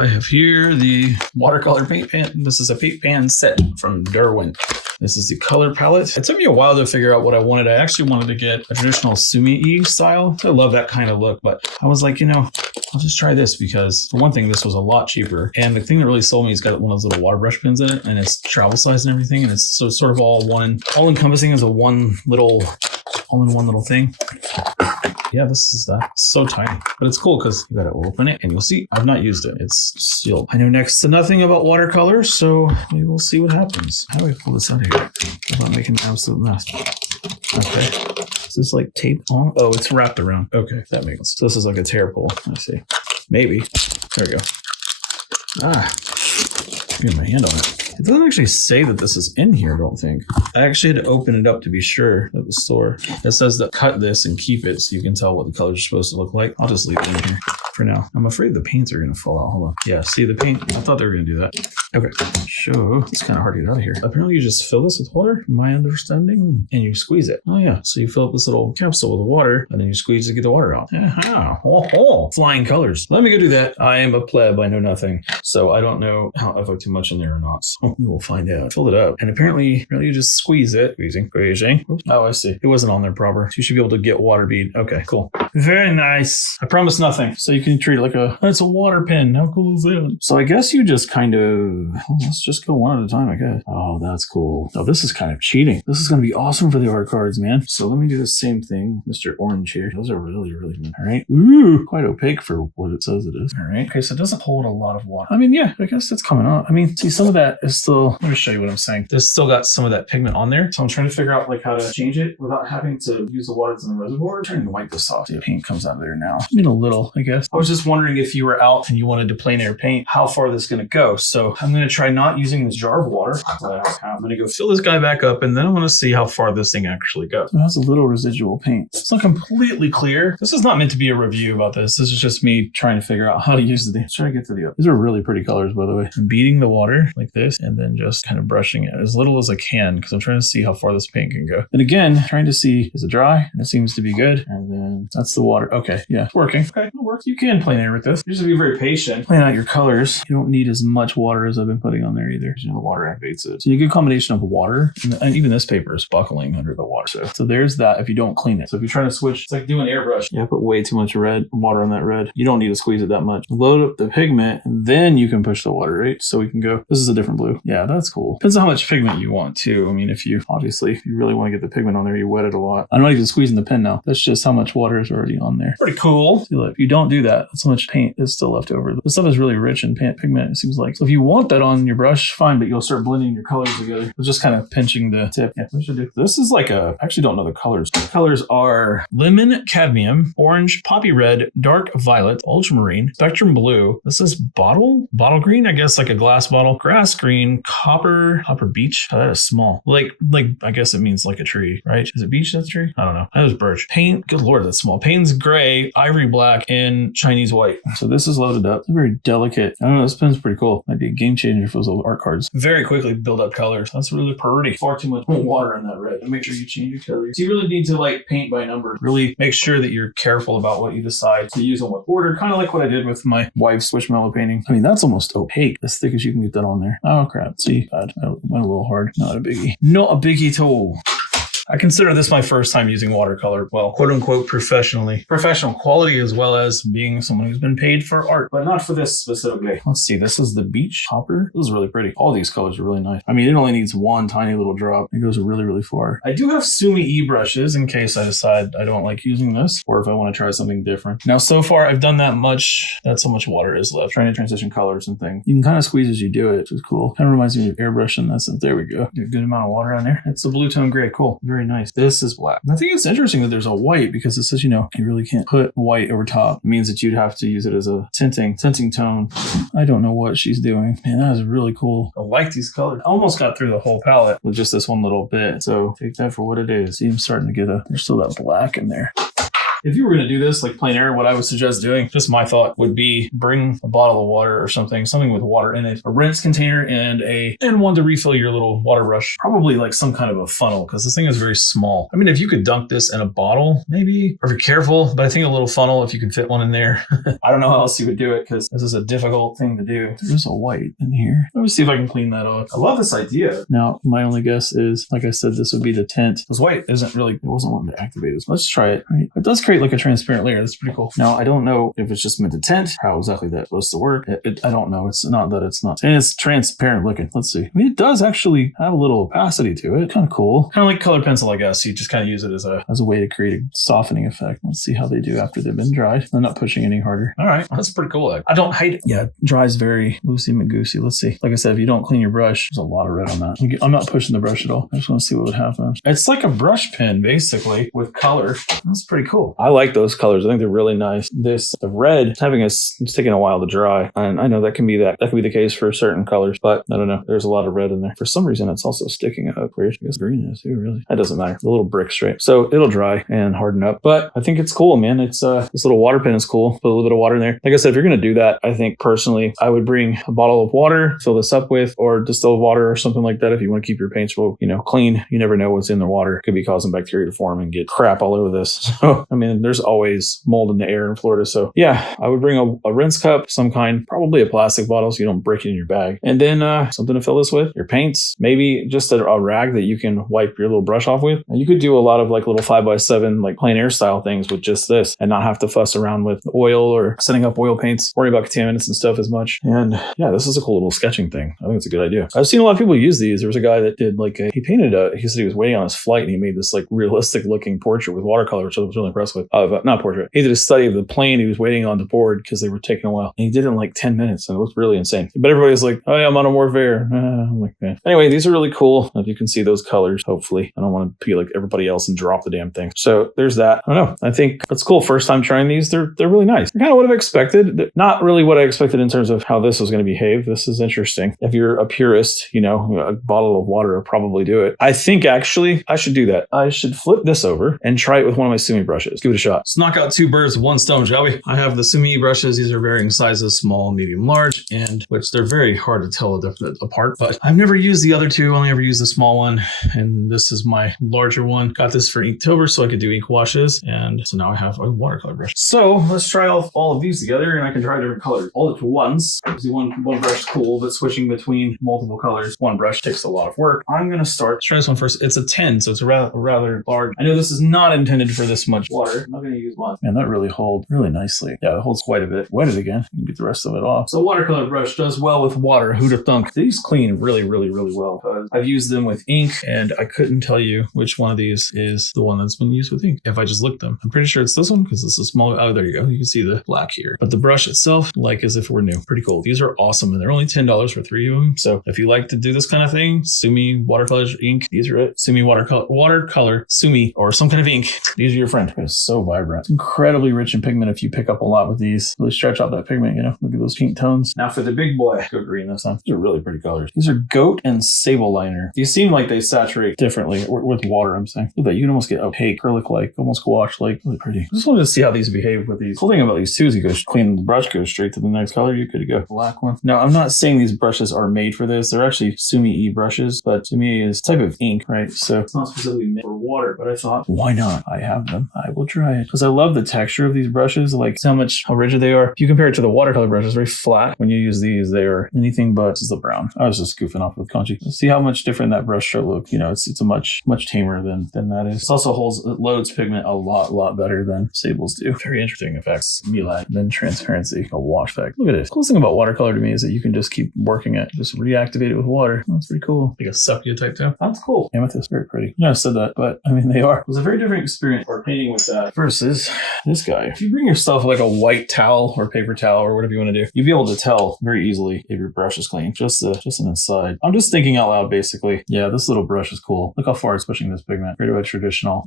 I have here the watercolor paint pan. This is a paint pan set from Derwent. This is the color palette. It took me a while to figure out what I wanted. I actually wanted to get a traditional Sumi-e style. I love that kind of look, but I was like, I'll just try this because for one thing, this was a lot cheaper. And the thing that really sold me is got one of those little water brush pens in it, and it's travel size and everything. And it's so sort of all encompassing as a all in one little thing. Yeah, this is that. It's so tiny, but it's cool because you gotta open it and you'll see I've not used it. It's sealed. I know next to nothing about watercolors, so maybe we'll see what happens. How do I pull this out of here without making an absolute mess? Okay. Is this like taped on? Oh, it's wrapped around. Okay, that makes sense. So this is like a tear pull. Let's see. Maybe. There we go. Get my hand on it. It doesn't actually say that this is in here, I don't think. I actually had to open it up to be sure at the store. It says that cut this and keep it so you can tell what the colors are supposed to look like. I'll just leave it in here for now. I'm afraid the paints are going to fall out. Hold on. Yeah, see the paint? I thought they were going to do that. Okay, so it's kind of hard to get out of here. Apparently you just fill this with water, my understanding, and you squeeze it. Oh yeah, so you fill up this little capsule with the water and then you squeeze to get the water out. Flying colors. Let me go do that. I am a pleb, I know nothing. So I don't know if I put too much in there or not. So we will find out. Fill it up. And apparently you just squeeze it. Squeezing. Oh, I see. It wasn't on there proper. So you should be able to get water bead. Okay, cool. Very nice. I promise nothing. So you can treat it like it's a water pen. How cool is that? So I guess you just kind of, let's just go one at a time, I guess. Oh, that's cool. Oh, this is kind of cheating. This is going to be awesome for the art cards, man. So let me do the same thing. Mr. Orange here. Those are really, really good. All right. Ooh, quite opaque for what it says it is. All right. Okay, so it doesn't hold a lot of water. I mean, yeah, I guess that's coming out. I mean, see, some of that is still, let me show you what I'm saying. There's still got some of that pigment on there. So I'm trying to figure out like how to change it without having to use the water that's in the reservoir. I'm trying to wipe this off. See, the paint comes out of there now. I mean, a little, I guess. I was just wondering if you were out and you wanted to plein air paint, how far this is going to go. So I'm going to try not using this jar of water. I'm going to go fill this guy back up and then I want to see how far this thing actually goes. So it has a little residual paint. It's not completely clear. This is not meant to be a review about this. This is just me trying to figure out how to use the, trying to get to the, these are really pretty colors, by the way. I'm beating the water like this and then just kind of brushing it as little as I can because I'm trying to see how far this paint can go. And again, trying to see, is it dry? And it seems to be good. And then that's the water. Okay, yeah, it's working. Okay, it works. You can plein air with this. You just have to be very patient. Plan out your colors. You don't need as much water as I've been putting on there either. The water activates it. So you get a combination of water and even this paper is buckling under the water. So there's that if you don't clean it. So if you're trying to switch, it's like doing airbrush. Yeah, put way too much water on that red. You don't need to squeeze it that much. Load up the pigment, and then you can push the water, right? So we can go, this is a different blue. Yeah, that's cool. Depends on how much pigment you want too. I mean, if you really want to get the pigment on there, you wet it a lot. I'm not even squeezing the pen now. That's just how much water is already on there. Pretty cool. See, look, if you don't do that, that's how much paint is still left over. This stuff is really rich in pigment, it seems like. So if you want that on your brush, fine, but you'll start blending your colors together. It's just kind of pinching the tip. Yeah, what should I do? This is like I actually don't know the colors. The colors are lemon cadmium, orange, poppy red, dark violet, ultramarine, spectrum blue. This is bottle green, I guess, like a glass bottle, grass green, copper beech. Oh, that is small. Like I guess it means like a tree, right? Is it beech that's tree? I don't know. That was birch. Paint, good lord, that's small. Paint's gray, ivory black, and Chinese white. So this is loaded up. It's very delicate. I don't know, this pen's pretty cool. Might be a game changer for those art cards. Very quickly build up colors. That's really pretty. Far too much water in that red. And make sure you change your colors. So you really need to like paint by number. Really make sure that you're careful about what you decide to use on what order. Kind of like what I did with my wife's Swishmallow painting. I mean, that's almost opaque. As thick as you can get that on there. Oh crap. See, bad. I went a little hard. Not a biggie. Not a biggie at all. I consider this my first time using watercolor, well, quote unquote, professionally. Professional quality as well as being someone who's been paid for art, but not for this specifically. Let's see, this is the beach hopper. This is really pretty. All these colors are really nice. I mean, it only needs one tiny little drop. It goes really, really far. I do have Sumi-e brushes in case I decide I don't like using this or if I want to try something different. Now, so far I've done that much. That's how much water is left. Trying to transition colors and things. You can kind of squeeze as you do it, which is cool. Kind of reminds me of airbrush in that sense. There we go. Get a good amount of water on there. It's the blue tone gray. Cool. Very nice. This is black. I think it's interesting that there's a white because it says, you really can't put white over top. It means that you'd have to use it as a tinting tone. I don't know what she's doing. Man, that is really cool. I like these colors. I almost got through the whole palette with just this one little bit. So take that for what it is. See, I'm starting to get there's still that black in there. If you were going to do this like plein air, what I would suggest doing, just my thought, would be bring a bottle of water or something with water in it, a rinse container, and one to refill your little water brush. Probably like some kind of a funnel, because this thing is very small. I mean, if you could dunk this in a bottle, maybe, or if you're careful, but I think a little funnel, if you can fit one in there. I don't know how else you would do it, because this is a difficult thing to do. There's a white in here. Let me see if I can clean that off. I love this idea. Now, my only guess is, like I said, this would be the tint. This white isn't really, it wasn't wanting to activate this. Let's try it. Right. It does create like a transparent layer. That's pretty cool. Now, I don't know if it's just meant to tint, how exactly that's supposed to work. I don't know. It's not that it's not. And it's transparent looking. Let's see. I mean, it does actually have a little opacity to it. Kind of cool. Kind of like colored pencil, I guess. You just kind of use it as a way to create a softening effect. Let's see how they do after they've been dried. I'm not pushing any harder. All right. That's pretty cool. I don't hate it. Yeah, it dries very loosey-magoosey. Let's see. Like I said, if you don't clean your brush, there's a lot of red on that. I'm not pushing the brush at all. I just want to see what would happen. It's like a brush pen, basically, with color. That's pretty cool. I like those colors. I think they're really nice. The red, it's taking a while to dry. And I know that can be the case for certain colors, but I don't know. There's a lot of red in there. For some reason, it's also sticking up. Weird. I guess green is too, really. That doesn't matter. The little brick straight. So it'll dry and harden up. But I think it's cool, man. It's this little water pen is cool. Put a little bit of water in there. Like I said, if you're going to do that, I think personally, I would bring a bottle of water, fill this up with, or distilled water or something like that. If you want to keep your paints, clean, you never know what's in the water. It could be causing bacteria to form and get crap all over this. So, I mean, there's always mold in the air in Florida. So yeah, I would bring a rinse cup, some kind, probably a plastic bottle so you don't break it in your bag. And then something to fill this with, your paints, maybe just a rag that you can wipe your little brush off with. And you could do a lot of like little 5x7, like plein air style things with just this and not have to fuss around with oil or setting up oil paints, worry about contaminants and stuff as much. And yeah, this is a cool little sketching thing. I think it's a good idea. I've seen a lot of people use these. There was a guy that did he said he was waiting on his flight and he made this like realistic looking portrait with watercolor, which I was really impressed with. Not portrait. He did a study of the plane he was waiting on to board because they were taking a while. And he did it in like 10 minutes and it looked really insane. But everybody was like, oh yeah, I'm on a warfare. I'm like, eh. Anyway, these are really cool. If you can see those colors, hopefully. I don't want to be like everybody else and drop the damn thing. So there's that. I don't know. I think that's cool. First time trying these. They're really nice. I kind of would have expected. Not really what I expected in terms of how this was going to behave. This is interesting. If you're a purist, a bottle of water will probably do it. I think actually I should do that. I should flip this over and try it with one of my Sumi brushes. Give it a shot. Let's knock out two birds with one stone, shall we? I have the Sumi-e brushes. These are varying sizes, small, medium, large, and which they're very hard to tell apart, but I've never used the other two. I only ever used the small one, and this is my larger one. Got this for Inktober so I could do ink washes, and so now I have a watercolor brush. So let's try all of these together, and I can try different colors all at once. See, one brush is cool, but switching between multiple colors, one brush takes a lot of work. I'm going to let's try this one first. It's a 10, so it's a rather large. I know this is not intended for this much water. I'm not going to use one. Man, that really holds really nicely. Yeah, it holds quite a bit. Wet it again. You can get the rest of it off. So watercolor brush does well with water. Who'd have thunk? These clean really well. I've used them with ink, and I couldn't tell you which one of these is the one that's been used with ink if I just looked them. I'm pretty sure it's this one because it's a small. Oh, there you go. You can see the black here. But the brush itself, like as if it were new. Pretty cool. These are awesome, and they're only $10 for 3 of them. So if you like to do this kind of thing, Sumi watercolors ink. These are it. Sumi watercolor, Sumi, or some kind of ink. These are your friend. It's so vibrant. It's incredibly rich in pigment if you pick up a lot with these. Really stretch out that pigment, Look at those pink tones. Now for the big boy. Go green this time. These are really pretty colors. These are goat and sable liner. These seem like they saturate differently with water, I'm saying. Look at that. You can almost get opaque, acrylic-like, almost gouache-like. Really pretty. I just wanted to see how these behave with these. The cool thing about these too is you go clean the brush, goes straight to the next color. You could go black one. Now, I'm not saying these brushes are made for this. They're actually Sumi-e brushes, but Sumi-e is a type of ink, right? So it's not specifically made for water, but I thought, why not? I have them. I will try it. Because I love the texture of these brushes, like how rigid they are. If you compare it to the watercolor brushes, very flat. When you use these, they are anything but. This is the brown. I was just goofing off with Conchi. See how much different that brush stroke look. It's a much tamer than that is. It also loads pigment a lot better than sables do. Very interesting effects. Melat, then transparency, a wash effect. Look at this. The coolest thing about watercolor to me is that you can just keep working it, just reactivate it with water. That's pretty cool. Like a sepia type too. That's cool. Amethyst, very pretty. Yeah, I said that, but I mean they are. It was a very different experience for painting with that versus this guy. If you bring yourself like a white towel or paper towel or whatever you want to do, you'll be able to tell very easily if your brush is clean. Just an aside. I'm just thinking out loud basically. Yeah, this little brush is cool. Look how far it's pushing this pigment compared to a traditional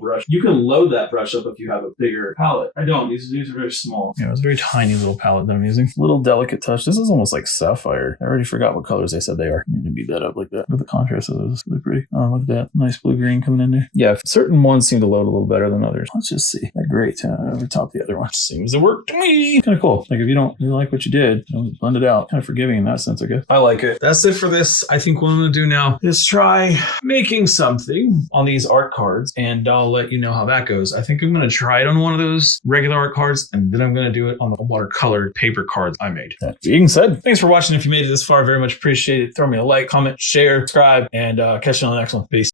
brush. You can load that brush up if you have a bigger palette. I don't. These are very small. Yeah, it's a very tiny little palette that I'm using. Little delicate touch. This is almost like sapphire. I already forgot what colors they said they are. I need to beat that up like that. But the contrast of those is really pretty. Look at that. Nice blue-green coming in there. Yeah, certain ones seem to load a little better than than others. Let's just see. That gray over top the other one. Seems to work to me. Kind of cool. Like if you don't really like what you did, blend it out. Kind of forgiving in that sense, I guess. I like it. That's it for this. I think what I'm going to do now is try making something on these art cards, and I'll let you know how that goes. I think I'm going to try it on one of those regular art cards, and then I'm going to do it on the watercolor paper cards I made. That being said, thanks for watching. If you made it this far, very much appreciate it. Throw me a like, comment, share, subscribe, and catch you on the next one. Peace.